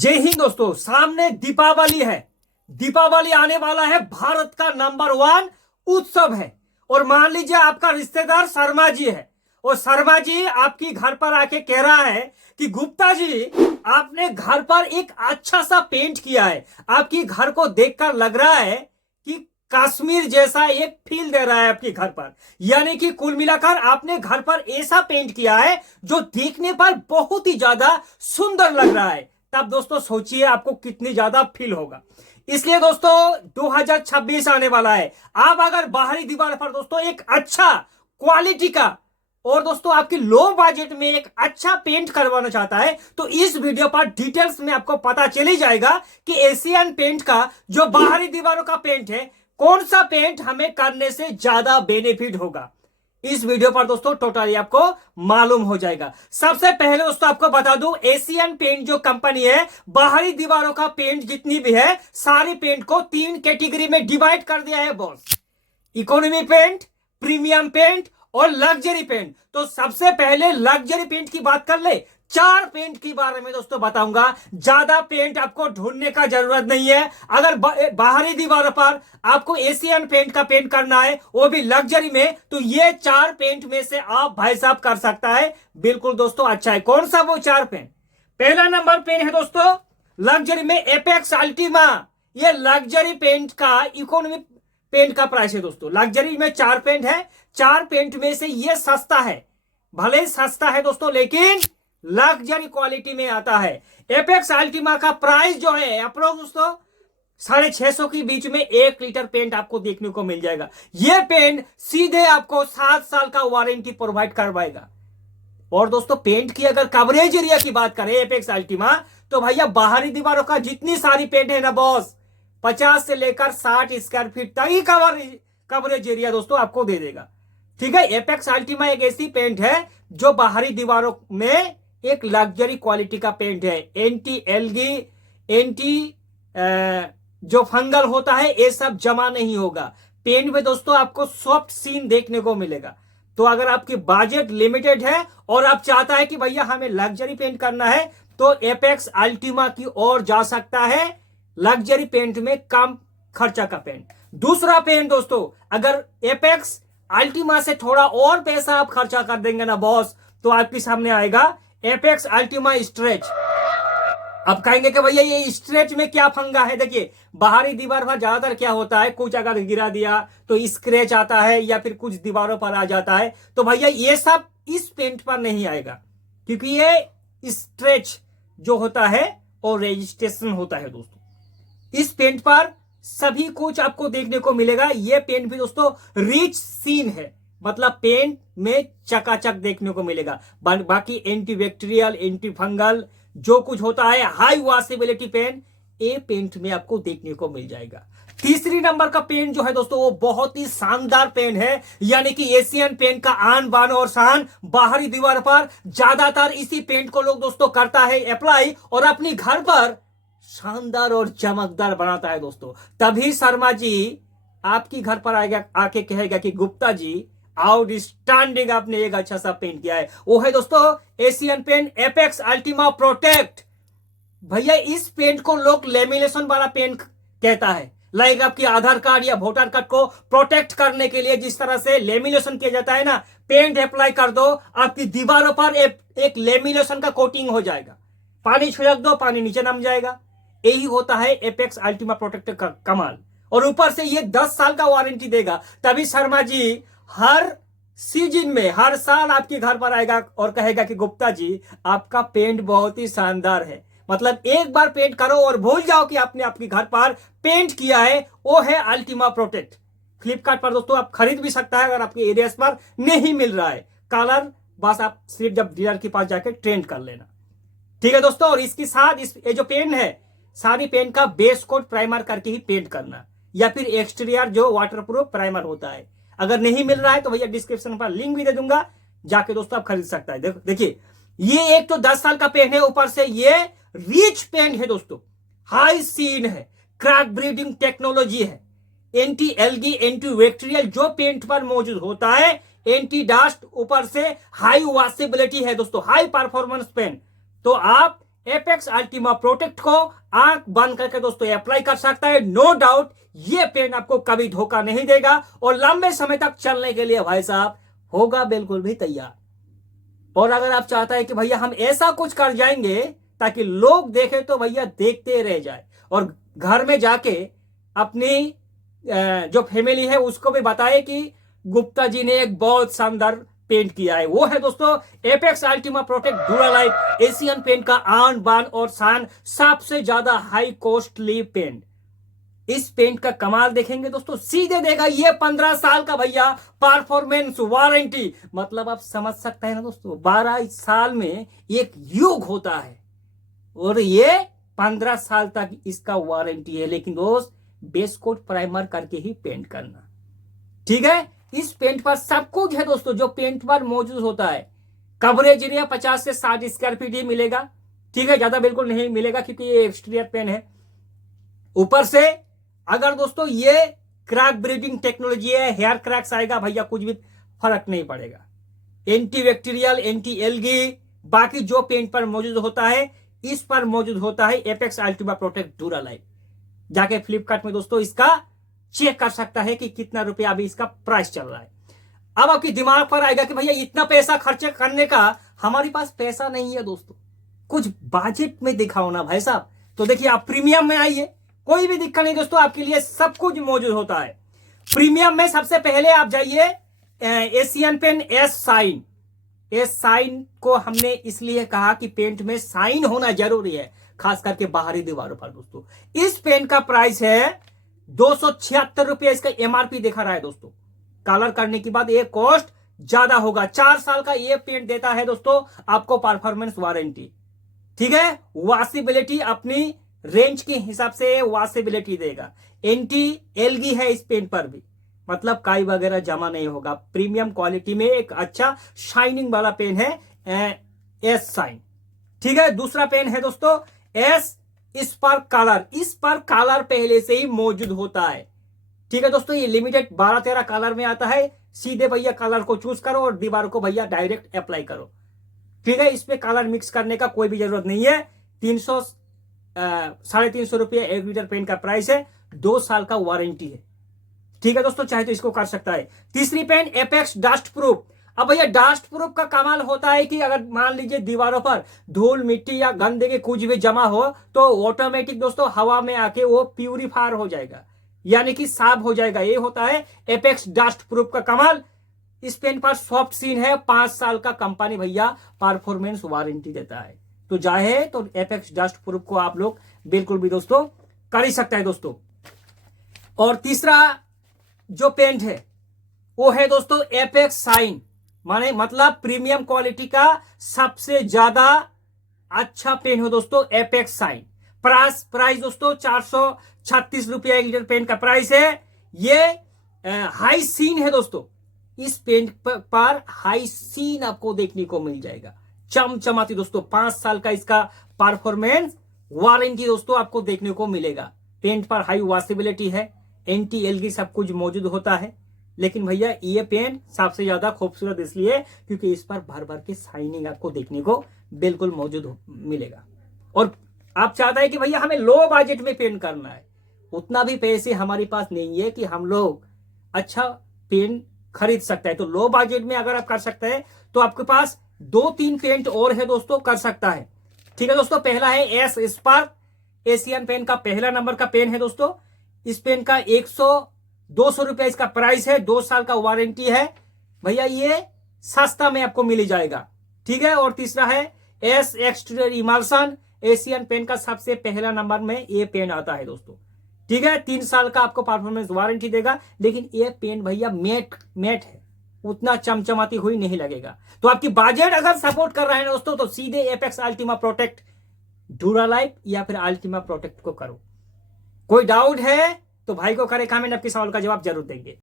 जय हिंद दोस्तों। सामने दीपावली है। दीपावली आने वाला है। भारत का नंबर 1 उत्सव है। और मान लीजिए आपका रिश्तेदार शर्मा जी है और शर्मा जी आपकी घर पर आके कह रहा है कि गुप्ता जी आपने घर पर एक अच्छा सा पेंट किया है। आपकी घर को देखकर लग रहा है कि कश्मीर जैसा एक फील दे रहा है आपके घर पर। यानी कि कुल मिलाकर आपने घर पर ऐसा पेंट किया है जो देखने पर बहुत ही ज्यादा सुंदर लग रहा है। तब दोस्तों सोचिए आपको कितनी ज्यादा फील होगा। इसलिए दोस्तों 2026 आने वाला है। आप अगर बाहरी दीवार पर दोस्तों एक अच्छा क्वालिटी का और दोस्तों आपकी लो बजट में एक अच्छा पेंट करवाना चाहता है तो इस वीडियो पर डिटेल्स में आपको पता चल ही जाएगा कि एशियन पेंट का जो बाहरी दीवारों का पेंट है कौन सा पेंट हमें करने से ज्यादा बेनिफिट होगा। इस वीडियो पर दोस्तों टोटली आपको मालूम हो जाएगा। सबसे पहले दोस्तों आपको बता दूं एशियन पेंट जो कंपनी है बाहरी दीवारों का पेंट जितनी भी है सारी पेंट को 3 कैटेगरी में डिवाइड कर दिया है boss. Economy paint, premium paint और लग्जरी पेंट। तो सबसे पहले लग्जरी पेंट की बात कर ले। 4 पेंट के बारे में दोस्तों बताऊंगा। ज्यादा पेंट आपको ढूंढने का जरूरत नहीं है। अगर बाहरी दीवार पर आपको एशियन पेंट का पेंट करना है वो भी लग्जरी में तो ये 4 पेंट में से आप भाई साहब कर सकता है। बिल्कुल दोस्तों अच्छा है। कौन सा वो 4 पेंट? पहला नंबर पेन है दोस्तों लग्जरी में एपेक्स अल्टीमा। ये लग्जरी पेंट का इकोनॉमी पेंट का प्राइस है दोस्तों। लग्जरी में 4 पेंट है। 4 पेंट में से ये सस्ता है। भले सस्ता है दोस्तों लेकिन लग्जरी क्वालिटी में आता है। एपेक्स अल्टीमा का प्राइस जो है अप्रोक्स दोस्तों 650 के बीच में 1 लीटर पेंट आपको देखने को मिल जाएगा। यह पेंट सीधे आपको 7 साल का वारंटी प्रोवाइड करवाएगा। और दोस्तों पेंट की अगर कवरेज एरिया की बात करें एपेक्स अल्टीमा तो भैया बाहरी दीवारों का जितनी सारी पेंट है ना बॉस 50 से लेकर 60 स्क्वायर फीट तक ही कवरेज एरिया दोस्तों आपको दे देगा। ठीक है। एपेक्स अल्टीमा एक ऐसी पेंट है जो बाहरी दीवारों में एक लग्जरी क्वालिटी का पेंट है। एंटी एल्गी एंटी जो फंगल होता है ये सब जमा नहीं होगा। पेंट में दोस्तों आपको सॉफ्ट सीन देखने को मिलेगा। तो अगर आपकी बजट लिमिटेड है और आप चाहता है कि भैया हमें लग्जरी पेंट करना है तो एपेक्स अल्टीमा की ओर जा सकता है। लग्जरी पेंट में कम खर्चा का पेंट। दूसरा पेंट दोस्तों अगर एपेक्स अल्टीमा से थोड़ा और पैसा आप खर्चा कर देंगे ना बॉस तो आपके सामने आएगा एपेक्स अल्टीमा स्ट्रेच। अब कहेंगे कि भैया ये स्ट्रेच में क्या फंगा है। देखिए बाहरी दीवार पर ज्यादातर क्या होता है कुछ अगर गिरा दिया तो स्क्रैच आता है या फिर कुछ दीवारों पर आ जाता है। तो भैया ये सब इस पेंट पर नहीं आएगा क्योंकि ये स्ट्रेच जो होता है और रजिस्ट्रेशन होता है दोस्तों। इस पेंट पर सभी कुछ आपको देखने को मिलेगा। यह पेंट भी दोस्तों रिच सीन है मतलब पेंट में चकाचक देखने को मिलेगा। बाकी एंटीबैक्टीरियल एंटी फंगल जो कुछ होता है हाई वॉशेबिलिटी पेंट ये पेंट में आपको देखने को मिल जाएगा। तीसरी नंबर का पेंट जो है दोस्तों वो बहुत ही शानदार पेंट है। यानी कि एशियन पेंट का आन बान और शान बाहरी दीवार पर ज्यादातर इसी पेंट को लोग दोस्तों करता है अप्लाई और अपनी घर पर शानदार और चमकदार बनाता है दोस्तों। तभी शर्मा जी आपकी घर पर आएगा आके कहेगा कि गुप्ता जी आउटस्टैंडिंग आपने एक अच्छा सा पेंट किया है। वो है दोस्तों Asian paint Apex Ultima Protect. भैया इस पेंट को लोग लेमिनेशन वाला पेंट कहता है। लाइक आपकी आधार कार्ड या वोटर कार्ड को प्रोटेक्ट करने के लिए जिस तरह से लेमिनेशन किया जाता है ना पेंट अप्लाई कर दो आपकी दीवारों पर एक लेमिनेशन का कोटिंग हो जाएगा। पानी छिड़क दो पानी नीचे नम जाएगा। यही होता है एपेक्स अल्टीमा प्रोटेक्टर का कमाल। और ऊपर से ये 10 साल का वारंटी देगा। तभी शर्मा जी हर सीजन में हर साल आपके घर पर आएगा और कहेगा कि गुप्ता जी आपका पेंट बहुत ही शानदार है। मतलब एक बार पेंट करो और भूल जाओ कि आपने आपके घर पर पेंट किया है। वो है अल्टीमा प्रोटेक्ट। फ्लिपकार्ट पर दोस्तों आप खरीद भी सकता है अगर आपके एरियाज पर नहीं मिल रहा है कलर। बस आप सिर्फ जब डीलर के पास जाकर ट्रेंड कर लेना। ठीक है दोस्तों। और इसके साथ ये जो पेन है सारी पेन का बेस कोट प्राइमर करके ही पेंट करना या फिर एक्सटीरियर जो वाटरप्रूफ प्राइमर होता है। अगर नहीं मिल रहा है तो भैया डिस्क्रिप्शन पर लिंक भी दे दूंगा जाके दोस्तों आप खरीद सकता है। देखिए ये एक तो 10 साल का पेन है ऊपर से ये रिच पेन है दोस्तों। हाई सीन है क्रैक ब्रीडिंग टेक्नोलॉजी है एंटी एल्गी एंटी बैक्टीरियल जो पेंट पर मौजूद होता है एंटी डस्ट ऊपर से हाई वॉशेबिलिटी है दोस्तों। हाई परफॉर्मेंस पेन तो आप एपेक्स अल्टीमा प्रोटेक्ट को आंख बंद करके दोस्तों अप्लाई कर सकता है। नो डाउट ये पेन आपको कभी धोखा नहीं देगा और लंबे समय तक चलने के लिए भाई साहब होगा बिल्कुल भी तैयार। और अगर आप चाहता है कि भैया हम ऐसा कुछ कर जाएंगे ताकि लोग देखें तो भैया देखते रह जाए और घर में जाके अपनी जो फैमिली है उसको भी बताए कि गुप्ता जी ने एक बहुत शानदार पेंट किया है। वो है दोस्तों apex Ultima protect duralite, Asian paint का आन बान और शान, सबसे ज्यादा हाई कॉस्टली पेंट। इस पेंट का कमाल देखेंगे दोस्तों, सीधे देगा ये 15 साल का भैया परफॉर्मेंस वारंटी। मतलब आप समझ सकते हैं ना दोस्तों, 12 साल में एक युग होता है और ये 15 साल तक इसका वारंटी है। लेकिन दोस्त बेस कोट प्राइमर करके ही पेंट करना, ठीक है। इस पेंट पर सब कुछ है दोस्तों जो पेंट पर मौजूद होता है। कवरेज एरिया 50 से 60 स्क्वायर फीट ही मिलेगा, ठीक है, ज्यादा बिल्कुल नहीं मिलेगा क्योंकि ये एक्सटीरियर पेन है। ऊपर से अगर दोस्तों ये क्रैक ब्रीडिंग टेक्नोलॉजी है, हेयर क्रैक्स आएगा भैया कुछ भी फर्क नहीं पड़ेगा। एंटी बैक्टीरियल, एंटी एल्गी, बाकी जो पेंट पर मौजूद होता है इस पर मौजूद होता है एपेक्स अल्टीमा प्रोटेक्ट ड्यूरालाइट। जाके फ्लिपकार्ट में दोस्तों इसका चेक कर सकता है कि कितना रुपया अभी इसका प्राइस चल रहा है। अब आपके दिमाग पर आएगा कि भैया इतना पैसा खर्च करने का हमारे पास पैसा नहीं है दोस्तों, कुछ बजट में दिखाओ ना भाई साहब। तो देखिए आप प्रीमियम में आइए, कोई भी दिक्कत नहीं दोस्तों, आपके लिए सब कुछ मौजूद होता है। प्रीमियम में सबसे पहले आप जाइए Asian paint Ace Shyne. Ace Shyne को हमने इसलिए कहा कि पेंट में साइन होना जरूरी है, खास करके बाहरी दीवारों पर दोस्तों। इस पेन का प्राइस है 276 रुपया, इसका एमआरपी दिखा रहा है दोस्तों। कलर करने के बाद ये कॉस्ट ज्यादा होगा। 4 साल का ये पेंट देता है दोस्तों आपको परफॉर्मेंस वारंटी, ठीक है। वॉशेबिलिटी अपनी रेंज के हिसाब से वॉशेबिलिटी देगा। एंटी एल्गी है इस पेंट पर भी, मतलब काई वगैरह जमा नहीं होगा। प्रीमियम क्वालिटी में एक अच्छा शाइनिंग वाला पेन है एस साइन, ठीक है। दूसरा पेन है दोस्तों एस स्पार्क कलर। इस पर कलर पहले से ही मौजूद होता है, ठीक है दोस्तों। ये लिमिटेड 12-13 कलर में आता है। सीधे भैया कलर को चूज करो और दीवार को भैया डायरेक्ट अप्लाई करो, ठीक है। इसमें कलर मिक्स करने का कोई भी जरूरत नहीं है। 350 रुपये 1 लीटर पेन का प्राइस है, 2 साल का वारंटी है, ठीक है दोस्तों। चाहे तो इसको कर सकता है। तीसरी पेन एपेक्स डस्ट प्रूफ। अब भैया डस्ट प्रूफ का कमाल होता है कि अगर मान लीजिए दीवारों पर धूल मिट्टी या गंदे के कुछ भी जमा हो तो ऑटोमेटिक दोस्तों हवा में आके वो प्यूरिफायर हो जाएगा, यानी कि साफ हो जाएगा। ये होता है एपेक्स डस्ट प्रूफ का कमाल। इस पेन पर सॉफ्ट सीन है, 5 साल का कंपनी भैया परफॉर्मेंस वारंटी देता है। तो चाहे तो एपेक्स डस्ट प्रूफ को आप लोग बिल्कुल भी दोस्तों कर ही सकता है दोस्तों। और तीसरा जो पेंट है वो है दोस्तों एपेक्स साइन, माने मतलब प्रीमियम क्वालिटी का सबसे ज्यादा अच्छा पेन हो दोस्तों एपेक्स साइन। प्राइस दोस्तों 436 रुपया 1 लीटर पेन का प्राइस है। ये हाई सीन है दोस्तों। इस पेन पर हाई सीन आपको देखने को मिल जाएगा, चमचमाती दोस्तों। 5 साल का इसका परफॉर्मेंस वारंटी दोस्तों आपको देखने को मिलेगा। पेंट पर हाई वॉशेबिलिटी है, एंटी एल्गी सब कुछ मौजूद होता है। लेकिन भैया ये पेन सबसे ज्यादा खूबसूरत इसलिए क्योंकि इस पर भर भर के शाइनिंग आपको देखने को बिल्कुल मौजूद मिलेगा। और आप चाहता है कि भैया हमें लो बजट में पेन करना है, उतना भी पैसे हमारे पास नहीं है कि हम लोग अच्छा पेन खरीद सकते हैं। तो लो बजट में अगर आप कर सकते हैं तो आपके पास 2-3 पेंट और है दोस्तों, कर सकता है, ठीक है दोस्तों। पहला है एस स्पार्क, एशियन पेन का पहला नंबर का पेन है दोस्तों। इस पेन का 200 रुपया इसका प्राइस है, 2 साल का वारंटी है भैया। ये सस्ता में आपको मिल जाएगा, ठीक है। और तीसरा है Ace exterior emulsion, Asian paint का सबसे पहला नंबर में ये पेन आता है दोस्तों, ठीक है। 3 साल का आपको परफॉर्मेंस वारंटी देगा। लेकिन ये पेन भैया मैट है, उतना चमचमाती हुई नहीं लगेगा। तो आपकी बजट अगर सपोर्ट कर रहे हैं दोस्तों तो सीधे एपेक्स अल्टीमा प्रोटेक्ट ड्यूरालाइट या फिर अल्टीमा प्रोटेक्ट को करो। कोई डाउट है तो भाई को करे कमेंट, आपके सवाल का जवाब जरूर देंगे।